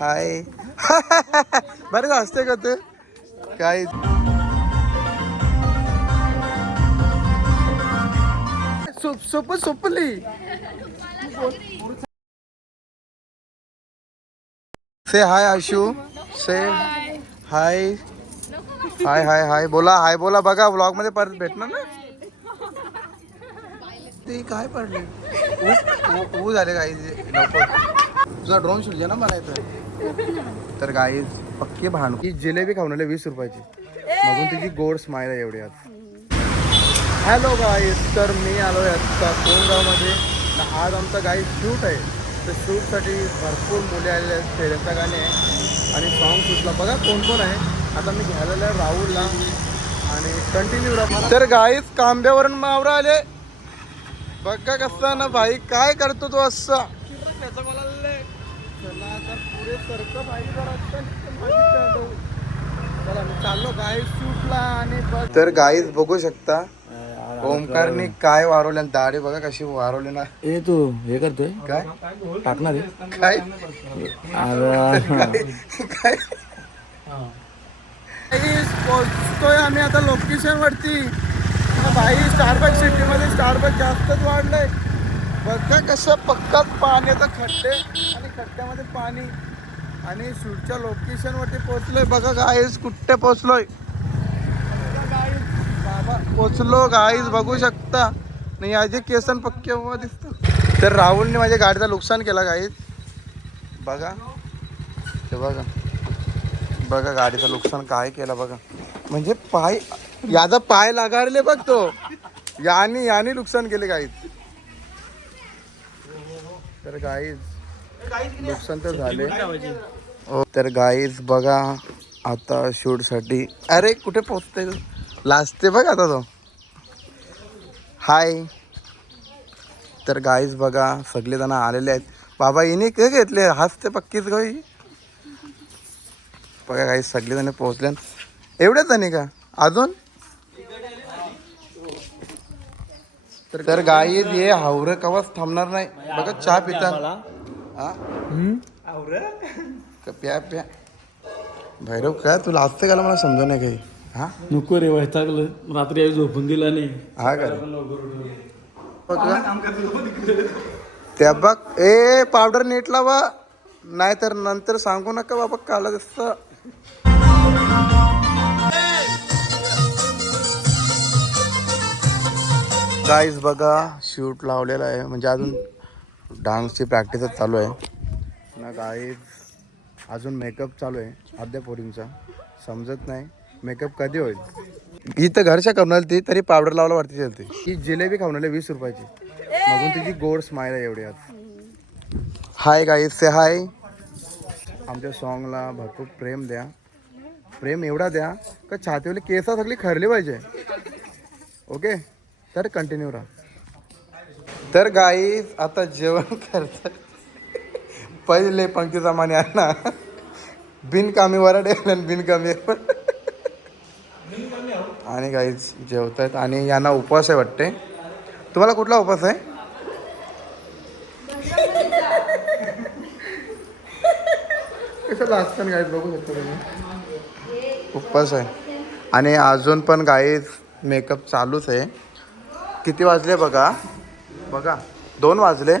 हाय बरं असते का तू काय सोपली से हाय आशू से हाय हाय हाय हाय बोला बघा व्लॉग मध्ये परत भेटणार ना ते काय पडले ऊ झाले काही नको तुझा ड्रोन शूट घे ना मला इथं तर गाई पक्की भांड ही जिलेबी खाऊन आले 20 रुपयाची बघून तिची गोड स्माईल आहे एवढी आज हॅलो गाईज तर मी आलो आहे आता कोणगावमध्ये आज आमचा गाई शूट आहे तर शूटसाठी भरपूर मुले आलेले आहेत खेड्याचं गाणे आहे आणि सॉन्ग शूटला बघा कोण कोण आहे आता मी घ्यायला आहे राहुलला आणि कंटिन्यू राहा तर गाईज कांब्यावरून मावरा आले बघा कसं ना भाई काय करतो तो असं पुढे सारखं पाहिजे चला मी चाललो गाईज शूटला आणि तर गाईज बघू शकता ओमकारने काय वारवले दाढी बघा कशी वारवली ना ए तू हे करतोय काय टाकणार आहे काय काय पोहोचतोय आम्ही आता लोकेशन वरती भाई स्टारबक सिटी मध्ये स्टारबक जास्तच वाढलंय बघा कसं पक्काच पाण्याचं खड्डे आणि खड्ड्यामध्ये पाणी आणि शूटच्या लोकेशन वरती पोहोचलोय बघा गाईज कुठे पोहोचलोय पोचलो गाईज बघू शकता नाही याचे केसन पक्के हवा दिसत तर राहुलने माझ्या गाडीचं नुकसान केला गाईज बघा ते बघा गाडीचं नुकसान काय केलं बघा म्हणजे पाय याचा पाय लागारले बघ तो याने नुकसान केले गाईज तर गाईज नुकसान तर झाले हो तर गाईज बघा आता शूट साठी अरे कुठे पोचते लाजते बघ आता तो हाय तर गाईज बघा सगळे जण आलेले आहेत बाबा हिने काय घेतले हसते पक्कीच गाई बघा गाईज सगळे जण पोहोचले एवढेच जणी का अजून तर गाईज हे हावरं कवाच थांबणार नाही बघा चहा पिता हा प्या प्या भैरव काय तुला लाजते का मला समजा नाही काही हा नको रे वैतागलं रात्री आई झोपून दिला नाही हा त्या बघ ए पावडर नीट लावा नाहीतर नंतर सांगू नका बाबा काला दिसत गाईज बघा शूट लावलेला आहे म्हणजे अजून डान्सची प्रॅक्टिसच चालू आहे ना गाईज अजून मेकअप चालू आहे अर्ध्या पोरींचा समजत नाही मेकअप कधी होईल ही तर घरच्या करून आली ती तरी पावडर लावला वाटते चलते ही जिलेबी खाऊन आली 20 रुपयाची बघून तिची गोड स्माईल आहे एवढी आज हाय गाईज से हाय आमच्या सॉन्गला भरपूर प्रेम द्या प्रेम एवढा द्या का छातीवाली केसा सगळी खरली पाहिजे ओके तर कंटिन्यू राहा तर गाईज आता जेवण करतात पहिले पंक्ती सामाने आहे ना बिनकामी वराडे बिनकामी आणि गाईज जेवतायत आणि यांना उपवास आहे वाटते तुम्हाला कुठला उपवास आहे कसं लाजतं गाईज बघू शकतो तुम्ही उपवास आहे आणि अजून पण गाईज मेकअप चालूच आहे किती वाजले बघा 2 वाजले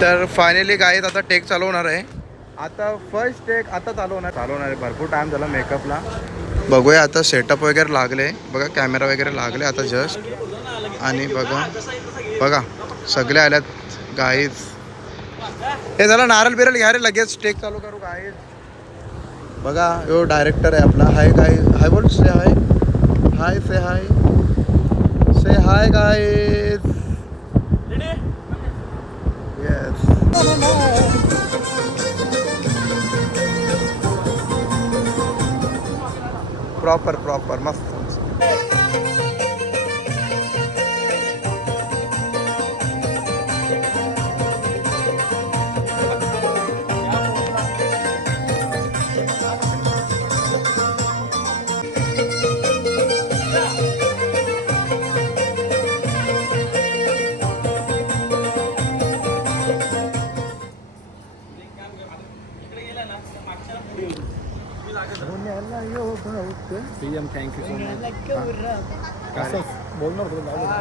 तर फायनली गाईज आता टेक चालू होणार आहे आता फर्स्ट टेक आता चालू होणार आहे भरपूर टाइम झाला मेकअपला बघूया आता सेटअप वगैरे लागले बघा कॅमेरा वगैरे लागले आता जस्ट आणि बघा सगळे आल्यात गाईज हे झालं नारळ बिरल घ्या रे लगेच टेक चालू करू गाईज बघा यो डायरेक्टर आहे आपला हाय गाईज हाय बोल से हाय से हाय गाईज येस प्रॉपर मस्त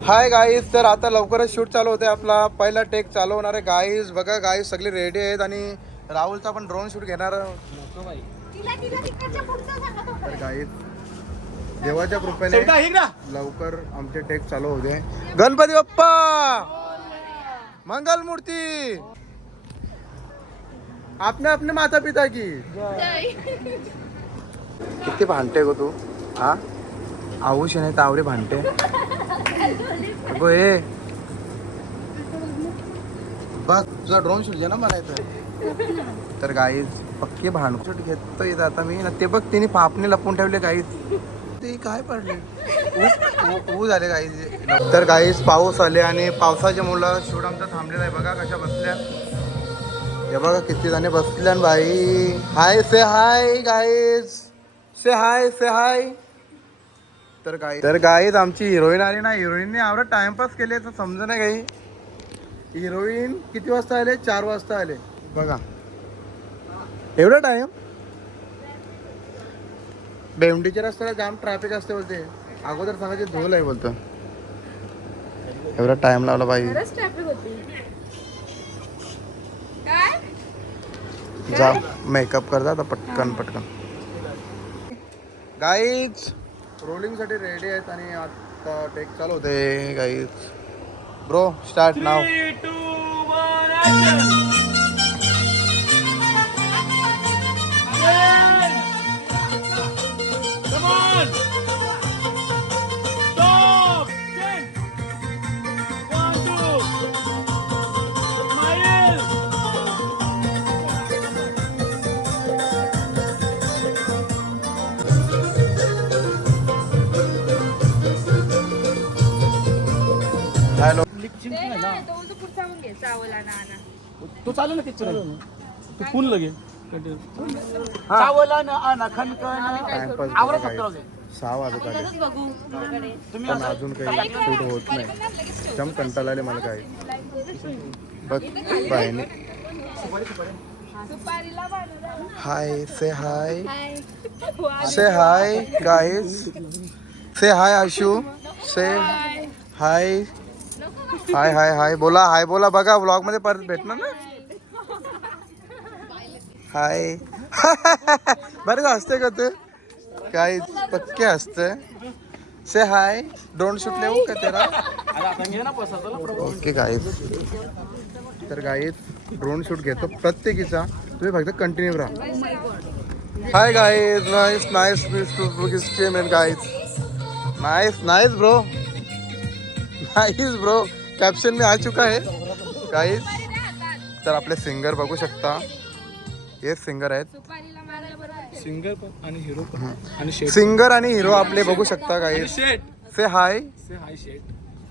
हाय गाईज, तर आता लवकरच शूट चालू होते. आपला पहिला टेक चालू होणार आहे गाईज. बघा गाईज सगळे रेडी आहेत आणि राहुलचा पण ड्रोन शूट घेणार. तर गाईज देवाच्या कृपेने लवकर आमचे टेक चालू होते. गणपती बाप्पा मंगल मूर्ती, आपने अपने माता पिता की. किती भांडते गो तू, हा आऊश नाही तावरे भांडते गो. हे बघ तुझा ड्रोन शूट घे ना म्हणायचं. तर गाईज पक्के भांड शूट घेतो इथं आता मी ना. ते बघ तिने पापणे लपून ठेवले गाईज. ते काय पडले ऊ झाले गाईज. तर गाईज पाऊस आले आणि पावसाच्या मुलं शूट आमचा थांबलेला आहे. बघा कशा बसल्या, हे बघा किती जणी बसल्या बाई. हाय से हाय गाईज, से हाय से हाय. तर गाईज आमची हिरोईन आली ना. हिरोईनने आवडत टाइमपास केले तर समजा नाही काही. हिरोईन किती वाजता आले? 4 वाजता आले. बघा एवढा टाइम. बेवंडीच्या रस्त्याला जाम ट्रॅफिक असते बोलते. अगोदर सांगायचे धोल आहे बोलतो. एवढा टाइम लावला बाई. जा मेकअप करता आता पटकन पटकन. गाईज रोलिंग साठी रेडी आहेत आणि आता टेक चालू होते. गाईज ब्रो स्टार्ट नाव. हॅलो. तो चालू ना पिक्चर तू फुल लगे टाइमपास 6 वाजत आले पण अजून काही शूट होत नाही. जम कंटाळा आले मला. काही बघ बाईने हाय से हाय, से हाय गाईज, से हाय आशू, से हाय हाय हाय हाय बोला, हाय बोला. बघा व्लॉग मध्ये परत भेटणार ना. हाय बरं का हसते का तू? काही पक्के हसते. से हाय ड्रोन शूट लेऊ का तेरा? Okay guys. तर गाईज ड्रोन शूट घेतो प्रत्येकीचा. तुम्ही फक्त कंटिन्यू राहा. Hi guys, nice nice guys. Nice nice bro, nice bro. Caption में आ चुका है गाइस. तर आपले सिंगर बघू शकता. हे सिंगर आहेत. सिंगर पण आणि हिरो पण आणि शेट. सिंगर आणि हिरो आपले बघू शकता गाइस. से हाय. से हाय शेट.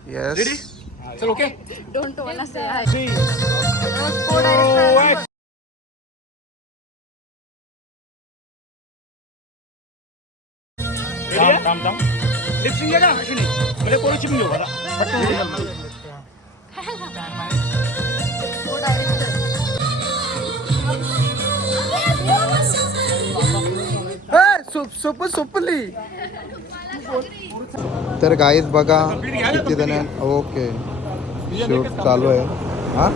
यस रेडी चल. ओके डोंट वांट टू से हाय. थांब थांब. लिपसिंग आहे का अश्विनी? अरे कोणी चिपून घेऊ आता. सुपली. तर गाईज बघा किती जण. ओके शूट चालू आहे. हा